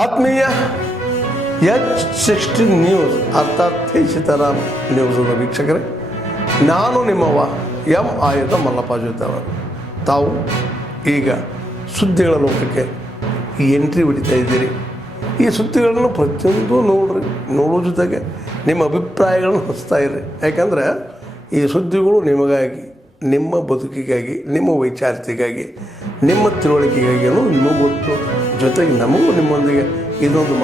ಆತ್ಮೀಯ H16 news ಅರ್ಥಾತ್ ಸೀತಾರಾಮ್ ನ್ಯೂಸ್ನ ವೀಕ್ಷಕರೇ, ನಾನು ನಿಮ್ಮವ ಎಂ ಆಯುಧ ಮಲ್ಲಪ್ಪ ಜೊತೆಯವರು. ತಾವು ಈಗ ಸುದ್ದಿಗಳ ಲೋಕಕ್ಕೆ ಎಂಟ್ರಿ ಹೊಡಿತಾ ಇದ್ದೀರಿ. ಈ ಸುದ್ದಿಗಳನ್ನು ಪ್ರತಿಯೊಂದು ನೋಡೋ ಜೊತೆಗೆ ನಿಮ್ಮ ಅಭಿಪ್ರಾಯಗಳನ್ನು ಹಚ್ತಾ ಇರ್ರಿ. ಯಾಕಂದರೆ ಈ ಸುದ್ದಿಗಳು ನಿಮಗಾಗಿ, ನಿಮ್ಮ ಬದುಕಿಗಾಗಿ, ನಿಮ್ಮ ವೈಚಾರಿಕೆಗಾಗಿ, ನಿಮ್ಮ ತಿಳುವಳಿಕೆಗಾಗಿ ನಿಮಗೆ ಗೊತ್ತು. ಜೊತೆಗೆ ನಮಗೂ ನಿಮ್ಮೊಂದಿಗೆ ಇದೊಂದು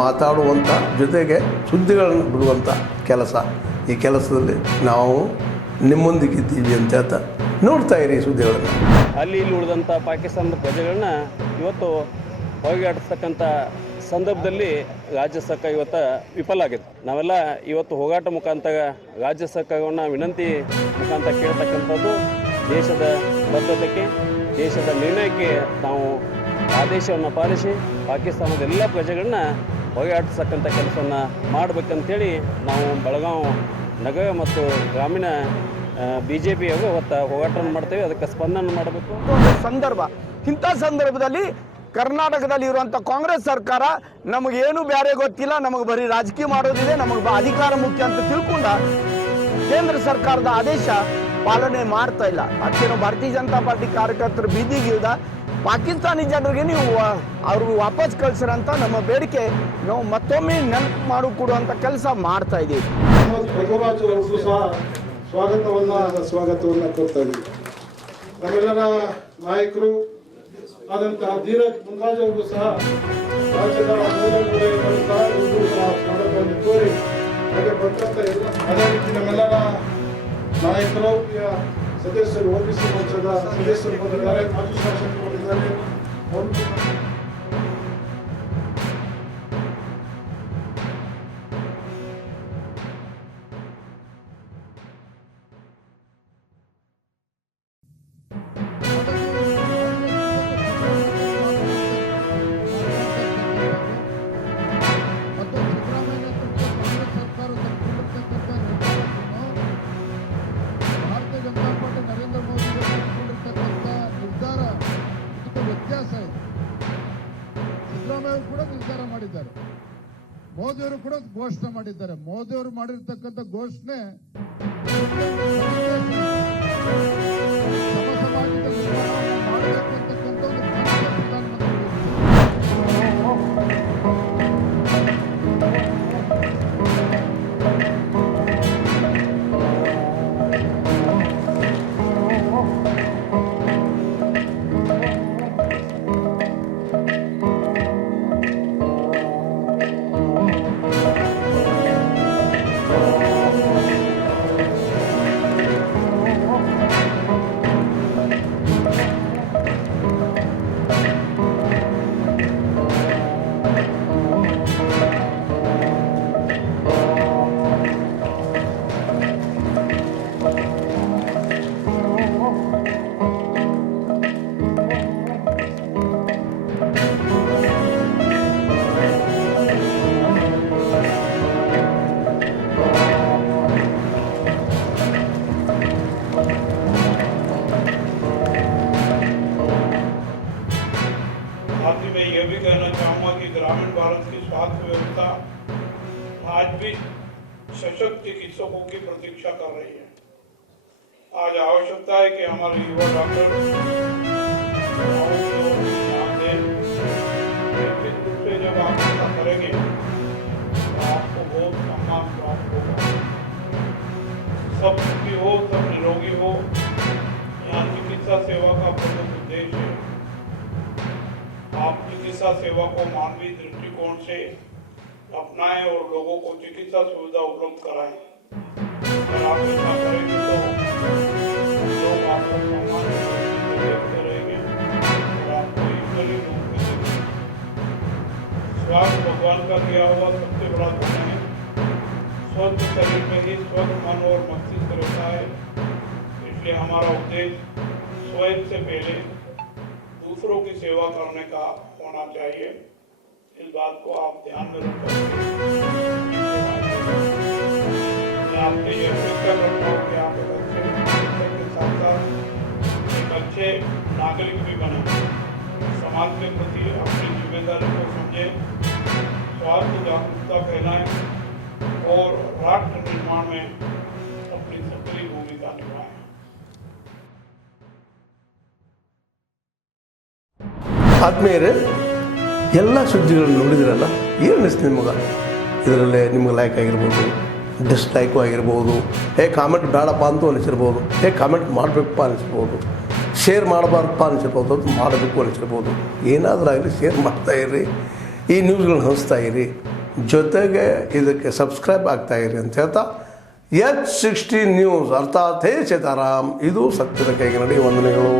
ಮಾತಾಡುವಂಥ ಜೊತೆಗೆ ಸುದ್ದಿಗಳನ್ನು ಬಿಡುವಂಥ ಕೆಲಸ. ಈ ಕೆಲಸದಲ್ಲಿ ನಾವು ನಿಮ್ಮೊಂದಿಗಿದ್ದೀವಿ ಅಂತ ಹೇಳ್ತಾ ನೋಡ್ತಾ ಇರಿ ಸುದ್ದಿಗಳನ್ನು. ಅಲ್ಲಿ ಇಲ್ಲಿ ಉಳಿದಂಥ ಪಾಕಿಸ್ತಾನದ ಪ್ರಜೆಗಳನ್ನ ಇವತ್ತು ಹೋಗಾಡಿಸ್ತಕ್ಕಂಥ ಸಂದರ್ಭದಲ್ಲಿ ರಾಜ್ಯ ಸರ್ಕಾರ ಇವತ್ತು ವಿಫಲ ಆಗಿದೆ. ನಾವೆಲ್ಲ ಇವತ್ತು ಹೋಗಾಟ ಮುಖಾಂತರ ರಾಜ್ಯ ಸರ್ಕಾರವನ್ನು ವಿನಂತಿ ಮುಖಾಂತರ ಕೇಳ್ತಕ್ಕಂಥದ್ದು ದೇಶದ ಬದ್ಧತೆಗೆ, ದೇಶದ ನಿರ್ಣಯಕ್ಕೆ ನಾವು ಆದೇಶವನ್ನು ಪಾಲಿಸಿ ಪಾಕಿಸ್ತಾನದ ಎಲ್ಲ ಪ್ರಜೆಗಳನ್ನ ಹೋಗಾಡಿಸ್ತಕ್ಕಂಥ ಕೆಲಸವನ್ನು ಮಾಡಬೇಕಂತೇಳಿ ನಾವು ಬೆಳಗಾವಿ ನಗರ ಮತ್ತು ಗ್ರಾಮೀಣ BJP ಇವತ್ತು ಹೋರಾಟವನ್ನು ಮಾಡ್ತೇವೆ. ಅದಕ್ಕೆ ಸ್ಪಂದನೆ ಮಾಡಬೇಕು. ಇಂಥ ಸಂದರ್ಭದಲ್ಲಿ ಕರ್ನಾಟಕದಲ್ಲಿ ಇರುವಂಥ ಕಾಂಗ್ರೆಸ್ ಸರ್ಕಾರ ನಮಗೇನು ಬೇರೆ ಗೊತ್ತಿಲ್ಲ, ನಮಗೆ ಬರೀ ರಾಜಕೀಯ ಮಾಡೋದಿದೆ, ನಮಗೆ ಅಧಿಕಾರ ಮುಖ್ಯ ಅಂತ ತಿಳ್ಕೊಂಡ ಕೇಂದ್ರ ಸರ್ಕಾರದ ಆದೇಶ ಪಾಲನೆ ಮಾಡ್ತಾ ಇಲ್ಲ. ಅದಕ್ಕೇನು ಭಾರತೀಯ ಜನತಾ ಪಾರ್ಟಿ ಕಾರ್ಯಕರ್ತರು ಬೀದಿಗಿಲ್ದ ಪಾಕಿಸ್ತಾನಿ ಜನರಿಗೆ ನೀವು ಅವ್ರಿಗೆ ವಾಪಸ್ ಕಳಿಸ್ರಂತ ನಮ್ಮ ಬೇಡಿಕೆ ನಾವು ಮತ್ತೊಮ್ಮೆ ನೆನಪು ಮಾಡಿಕೊಡುವಂಥ ಕೆಲಸ ಮಾಡ್ತಾ ಇದ್ದೀವಿ. ರಘುರಾಜ್ ಅವರಿಗೂ ಸಹ ಸ್ವಾಗತವನ್ನು ಕೊಡ್ತಾ ಇದ್ದೀವಿ. ನಮ್ಮೆಲ್ಲರ ನಾಯಕರು ಆದಂತಹ ಧೀರಜ್ ಮುನ್ರಾಜ್ ಅವರಿಗೂ ಸಹ ರಾಜ್ಯದ ಸ್ವಾಗತವನ್ನು ಕೋರಿ ಹಾಗೆ ಬರ್ತಂತ ಎಲ್ಲ ಅದೇ ರೀತಿ ನಮ್ಮೆಲ್ಲರ ನಾಯಕರು ಸದಸ್ಯರು OBC ಮೋರ್ಚಾದ ಸದಸ್ಯರು ಬಂದಿದ್ದಾರೆ, ಮಾಜಿ ಶಾಸಕರು ಬಂದಿದ್ದಾರೆ. ಮೋದಿಯವರು ಕೂಡ ಘೋಷಣೆ ಮಾಡಿದ್ದಾರೆ. ಮೋದಿಯವರು ಮಾಡಿರ್ತಕ್ಕಂಥ ಘೋಷಣೆ ಸಮಾಜದ ನಿರ್ಮಾಣವನ್ನು ಮಾಡಬೇಕು ಅಂತಕ್ಕಂಥ ಒಂದು यह भी कहना चाहूँगा कि ग्रामीण भारत की स्वास्थ्य व्यवस्था आज भी सशक्त चिकित्सकों की प्रतीक्षा कर रही है. आज आवश्यकता है कि हमारे युवा डॉक्टर ध्यान दें. निश्चित रूप से जब आप ऐसा करेंगे तो आपको बहुत सम्मान प्राप्त होगा. सब सुखी हो, सब निरोगी हो, यहाँ चिकित्सा सेवा का प्रमुख उद्देश्य है. आप चिकित्सा सेवा को मानवीय दृष्टिकोण से अपनाएं और लोगों को चिकित्सा सुविधा उपलब्ध कराएं. अगर आप ऐसा करेंगे तो लोग आपको सम्मान देखते रहेंगे और आपको ईश्वरीय रूप में देखेंगे. स्वास्थ्य भगवान का दिया हुआ सबसे बड़ा धन है. स्वस्थ शरीर में ही स्वस्थ मन और मस्तिष्क रहता है. इसलिए हमारा उद्देश्य स्वयं से पहले दूसरों की सेवा करने का होना चाहिए. इस बात को आप ध्यान में रखकर आपसे ये अपेक्षा करता हूँ कि आप एक अच्छे चिकित्सक के साथ साथ एक अच्छे नागरिक भी बने, समाज के प्रति अपनी जिम्मेदारी को बने, स्वास्थ्य जागरूकता फैलाएं और राष्ट्र निर्माण में अपनी सक्रिय भूमिका निभाएं। ಆದ್ಮೇಲೆ ಎಲ್ಲ ಸುದ್ದಿಗಳನ್ನು ನೋಡಿದಿರಲ್ಲ, ಏನು ಅನಿಸ್ತು ನಿಮಗೆ? ಇದರಲ್ಲೇ ನಿಮ್ಗೆ ಲೈಕ್ ಆಗಿರ್ಬೋದು, ಡಿಸ್ಲೈಕು ಆಗಿರ್ಬೋದು, ಕಾಮೆಂಟ್ ಬೇಡಪ್ಪ ಅಂತೂ ಅನಿಸಿರ್ಬೋದು, ಕಾಮೆಂಟ್ ಮಾಡಬೇಕಪ್ಪ ಅನಿಸಿರ್ಬೋದು, ಶೇರ್ ಮಾಡಬಾರ್ದಪ್ಪ ಅನಿಸಿರ್ಬೋದು, ಅದು ಮಾಡಬೇಕು ಅನಿಸಿರ್ಬೋದು. ಏನಾದರೂ ಆಗಲಿ ಶೇರ್ ಮಾಡ್ತಾಯಿರಿ, ಈ ನ್ಯೂಸ್ಗಳನ್ನ ಹಂಚ್ತಾ ಇರಿ, ಜೊತೆಗೆ ಇದಕ್ಕೆ ಸಬ್ಸ್ಕ್ರೈಬ್ ಆಗ್ತಾಯಿರಿ ಅಂತ ಹೇಳ್ತಾ H16 ನ್ಯೂಸ್ ಅರ್ಥಾತ್ ಹೇ ಸೀತಾರಾಮ್, ಇದು ಸತ್ಯದ ಕೈಗೆ ನಡಿ. ವಂದನೆಗಳು.